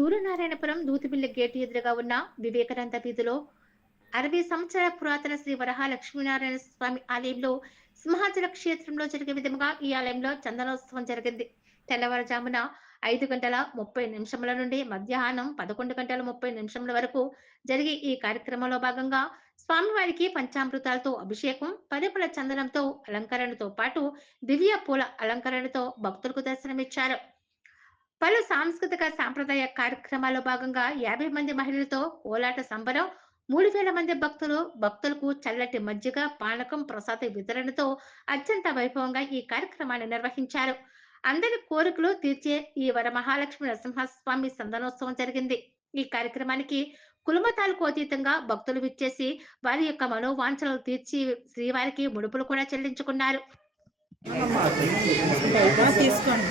Suryanarayanapuram దూతిపిల్లి gate ఎదురుగా ఉన్న వివేకానంద వీధిలో అరవై సంవత్సరాల పురాతన శ్రీ వరహ లక్ష్మీనారాయణ స్వామి ఆలయంలో సింహాచల క్షేత్రంలో జరిగే విధంగా ఈ ఆలయంలో చందనోత్సవం జరిగింది. తెల్లవారుజామున ఐదు గంటల ముప్పై నిమిషముల నుండి మధ్యాహ్నం పదకొండు గంటల ముప్పై నిమిషముల వరకు జరిగే ఈ కార్యక్రమంలో భాగంగా స్వామివారికి పంచామృతాలతో అభిషేకం పరిమళ చందనంతో అలంకరణతో పాటు దివ్య పూల అలంకరణతో భక్తులకు దర్శనమిచ్చారు. పలు సాంస్కృతిక సాంప్రదాయ కార్యక్రమాల్లో భాగంగా యాభై మంది మహిళలతో కోలాట సంబరం మూడు వేల మంది భక్తులు భక్తులకు చల్లటి మజ్జిగ పానకం ప్రసాద వితరణతో అత్యంత వైభవంగా ఈ కార్యక్రమాన్ని నిర్వహించారు అందరి కోరికలు తీర్చే ఈ వరమహాలక్ష్మి నరసింహస్వామి సందనోత్సవం జరిగింది ఈ కార్యక్రమానికి కులమతాలకు అతీతంగా భక్తులు విచ్చేసి వారి యొక్క మనోవాంఛలు తీర్చి శ్రీవారికి ముడుపులు కూడా చెల్లించుకున్నారు తీసుకోండి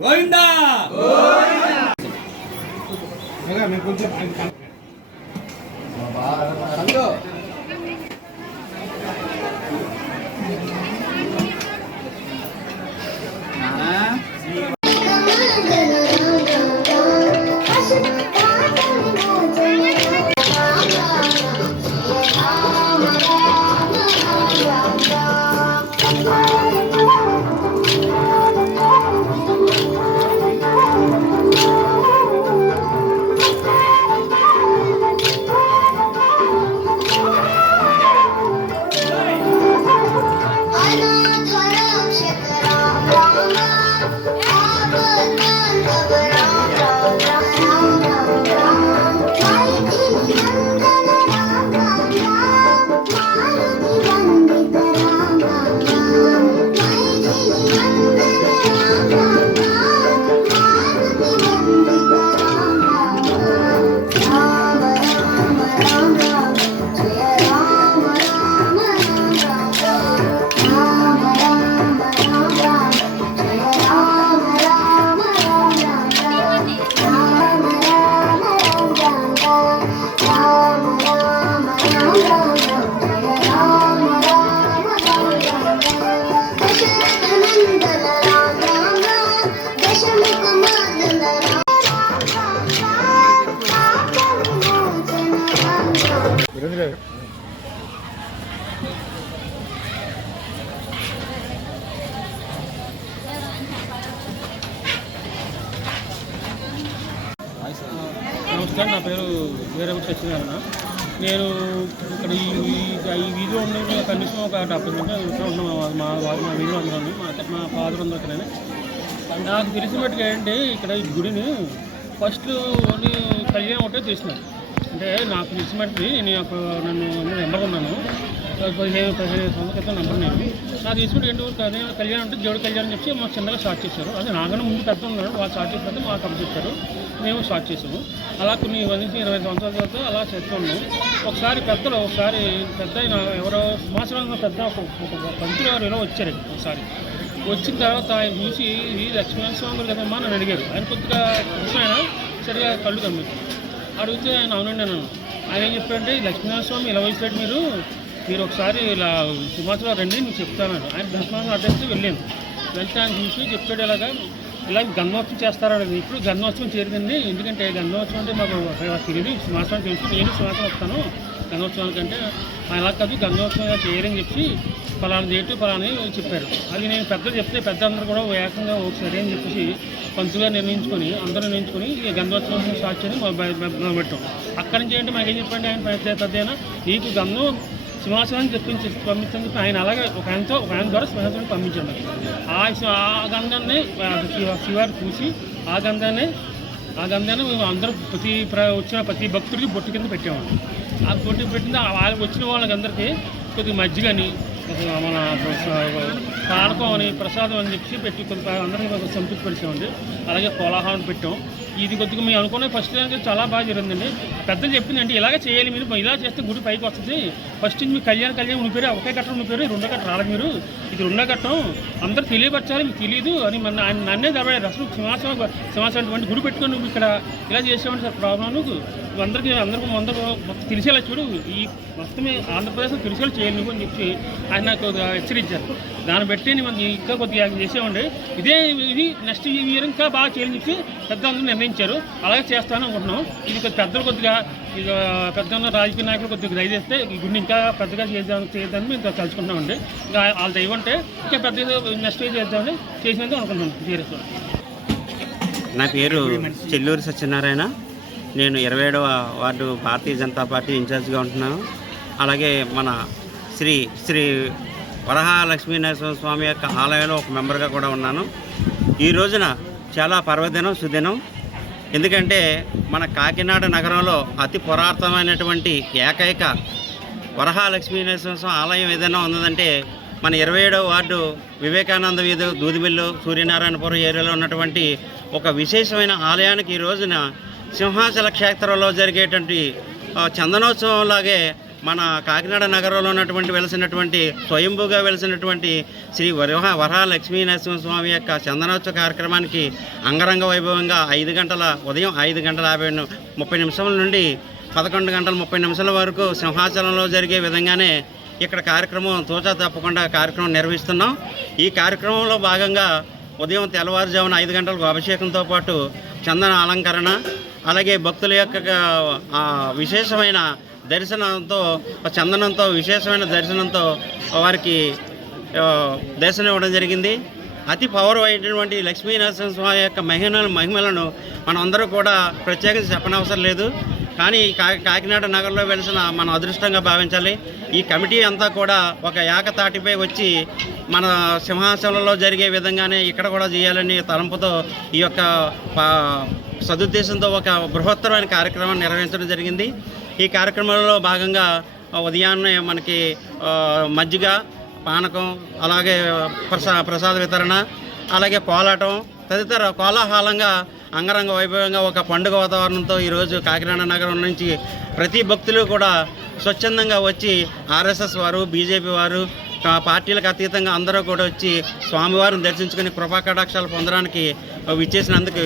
गोविंदा 내가 몇 번째 반. 봐, 알아봐. 당겨. సార్ నా పేరు వీరభ సత్యనారాయణ నేను ఇక్కడ ఈ ఈ- వీధిలో ఉండే కనీసం ఒక డెబ్బై మంది మా- మా మా వీధిలో అందరం మా మా ఫాదర్ ఉంది అక్కడ నాకు తెలిసిన మట్టుకు ఏంటంటే ఇక్కడ ఈ గుడిని ఫస్ట్ ఓన్లీ కళ్యాణం ఒకటే చేసినాను అంటే నాకు తెలిసిన మట్టుకి నేను ఒక నన్ను నెంబర్ ఉన్నాను. పదిహేను పదిహేను సంవత్సరాల క్రితం నెంబర్ నేను. నాకు తెలిసిన ఏంటి కళ్యాణం కళ్యాణం అంటే దేవుడు కళ్యాణం చెప్పి మాకు చిన్నగా స్టార్ట్ చేశారు. అదే నాకన్నా ముందు పెద్ద ఉన్నారు వాళ్ళు స్టార్ట్ చేసిన మాకు అప్పు చెప్పారు మేము స్టార్ట్ చేసాము. అలా కొన్ని నుంచి ఇరవై సంవత్సరాల తర్వాత అలా చేస్తున్నాము. ఒకసారి పెద్దలు ఒకసారి పెద్ద ఎవరో సంవత్సరాల పెద్ద ఒక ఒక పంతులు గారు ఇలా వచ్చారు ఒకసారి. వచ్చిన తర్వాత ఆయన చూసి ఇది లక్ష్మీనారాయణ స్వామి గారు కదమ్మా? నన్ను అడిగారు. ఆయన కొద్దిగా కృష్ణ ఆయన సరిగా కళ్ళు కమ్మింది అడిగితే ఆయన అవునండి అన్నాను. ఆయన ఏం చెప్పారంటే ఈ లక్ష్మీనారాయణ స్వామి ఇలా వచ్చాడు మీరు? మీరు ఒకసారి ఇలా సింహాచలం రండి నేను చెప్తాను ఆయన దర్శనం అడ్రస్ వెళ్ళాను. వెళ్తే ఆయన చూసి చెప్పాడు ఇలాగా ఇలా గంధోత్సవం చేస్తారని ఇప్పుడు గంధోత్సవం చేరిందండి. ఎందుకంటే గంధోత్సవం అంటే మాకు తెలియదు సింహాచలం తెలుసు. నేను సింహాచలం వస్తాను. గంధోత్సవానికి అంటే అలా కాదు గంధోత్సవం చేయరని చెప్పి ఫలానా డేటు ఫలానా చెప్పారు. అది నేను పెద్దలు చెప్తే పెద్ద అందరూ కూడా ఏకంగా ఒకసారి అని చెప్పేసి పంతుగా నిర్ణయించుకొని అందరూ నిర్ణయించుకొని ఈ గంధోత్సవం స్టార్ట్ చేయని మొదలు పెట్టాం. అక్కడి నుంచి ఏంటి మాకేం ఏం చెప్పండి? ఆయన పెద్ద పెద్ద నీకు గంధం సింహాసనాన్ని తెప్పించి పంపించని చెప్పి ఆయన అలాగే ఒక ఆయనతో ఒక ఆయన ద్వారా సింహాసనాన్ని పంపించాడు. ఆ ఆ గంధాన్ని శివారు చూసి ఆ గంధాన్ని ఆ గంధాన్ని మేము అందరూ ప్రతి ప్ర- వచ్చిన ప్రతి భక్తుడికి బొట్టు కింద పెట్టేవాళ్ళం. ఆ బొట్టు పెట్టింది వాళ్ళకి వచ్చిన కొద్దిగా మజ్జిగని మన పానకం అని ప్రసాదం అని చెప్పి పెట్టి కొంత అందరికీ ఒక సంతృప్తి పరిచామండి అలాగే కోలాహలం పెట్టాం. ఇది కొద్దిగా మేము అనుకునే ఫస్ట్ దానికి చాలా బాగా జరిగిందండి. పెద్దలు చెప్పిందండి ఇలాగే చేయాలి మీరు ఇలా చేస్తే గుడి పైకి వస్తుంది. ఫస్ట్ మీ కళ్యాణ కళ్యాణం ఉండిపోయారు ఒకే కట్టం ఉండిపోయారు రెండో కట్ట రాలేదు మీరు. ఇది రెండో కట్టం. అందరూ తెలియపరచాలి మీకు తెలియదు అని మన ఆయన నన్నే దరబడారు అసలు సింహాసనం సింహాసనం గుడి పెట్టుకొని నువ్వు ఇక్కడ ఇలా చేసామంటే సార్ ప్రాబ్లం నువ్వు. అందరికీ అందరికీ అందరూ మొత్తం తెలిసేలా చూడు. ఈ మొత్తం ఆంధ్రప్రదేశ్లో తెలిసేలా చేయాలి అని చెప్పి ఆయన నాకు హెచ్చరించారు. దాన్ని బట్టి మనం మనకి ఇంకా కొద్దిగా చేసేవండి ఇదే ఇది నెక్స్ట్ ఇయర్ ఇంకా బాగా చేయాలని చెప్పి పెద్దలందరూ నిర్ణయించారు. అలాగే చేస్తాను అనుకుంటున్నాం ఇది కొద్ది పెద్దలు కొద్దిగా ఇక పెద్ద రాజకీయ నాయకులు కొద్దిగా దయచేస్తే ఈ గుడిని ఇంకా పెద్దగా చేద్దాం చేద్దామని మేము తలుచుకుంటున్నామండి. ఇంకా వాళ్ళ దయ ఉంటే ఇంకా పెద్దగా నెక్స్ట్ ఇయర్ చేద్దామని చేసినందుకు అనుకుంటున్నాం నా పేరు చెల్లూరి సత్యనారాయణ. నేను ఇరవై ఏడవ వార్డు భారతీయ జనతా పార్టీ ఇన్ఛార్జ్గా ఉంటున్నాను. అలాగే మన శ్రీ శ్రీ వరహ లక్ష్మీనరసింహ స్వామి యొక్క ఆలయంలో ఒక మెంబర్గా కూడా ఉన్నాను. ఈ రోజున చాలా పర్వదినం సుదినం. ఎందుకంటే మన కాకినాడ నగరంలో అతి పురాతనమైనటువంటి ఏకైక వరహాలక్ష్మీ నరసింహస్వామి ఆలయం ఏదైనా ఉన్నదంటే మన ఇరవై ఏడవ వార్డు వివేకానంద వీధి దూదిమిల్లు సూర్యనారాయణపురం ఏరియాలో ఉన్నటువంటి ఒక విశేషమైన ఆలయానికి ఈ రోజున సింహాచల క్షేత్రంలో జరిగేటువంటి చందనోత్సవం లాగే మన కాకినాడ నగరంలో ఉన్నటువంటి వెలిసినటువంటి స్వయంభూగా వెలిసినటువంటి శ్రీ వరహ వరహ లక్ష్మీ నరసింహస్వామి యొక్క చందనోత్సవ కార్యక్రమానికి అంగరంగ వైభవంగా ఐదు గంటల ఉదయం ఐదు గంటల యాభై ముప్పై నిమిషముల నుండి పదకొండు గంటల ముప్పై నిమిషాల వరకు సింహాచలంలో జరిగే విధంగానే ఇక్కడ కార్యక్రమం తోచా తప్పకుండా కార్యక్రమం నిర్వహిస్తున్నాం. ఈ కార్యక్రమంలో భాగంగా ఉదయం తెల్లవారుజామున ఐదు గంటలకు అభిషేకంతో పాటు చందన అలంకరణ అలాగే భక్తుల యొక్క విశేషమైన దర్శనంతో చందనంతో విశేషమైన దర్శనంతో వారికి దర్శనం ఇవ్వడం జరిగింది. అతి పవర్ అయినటువంటి లక్ష్మీనరసింహ స్వామి యొక్క మహిమలను మహిమలను మనం అందరూ కూడా ప్రత్యేకించి చెప్పనవసరం లేదు. కానీ కా కాకినాడ నగరంలో వెలిసిన మన అదృష్టంగా భావించాలి. ఈ కమిటీ అంతా కూడా ఒక ఏకతాటిపై వచ్చి మన సింహాసనంలో జరిగే విధంగానే ఇక్కడ కూడా చేయాలని తలంపుతో ఈ యొక్క సదుద్దేశంతో ఒక బృహత్తరమైన కార్యక్రమాన్ని నిర్వహించడం జరిగింది. ఈ కార్యక్రమంలో భాగంగా ఉదయాన్నే మనకి మజ్జిగ పానకం అలాగే ప్రసా ప్రసాద వితరణ అలాగే కోలాటం తదితర కోలాహలంగా అంగరంగ వైభవంగా ఒక పండుగ వాతావరణంతో ఈరోజు కాకినాడ నగరం నుంచి ప్రతి భక్తులు కూడా స్వచ్ఛందంగా వచ్చి ఆర్ఎస్ఎస్ వారు బీజేపీ వారు పార్టీలకు అతీతంగా అందరూ కూడా వచ్చి స్వామివారిని దర్శించుకుని కృపా కటాక్షాలు పొందడానికి విచ్చేసినందుకు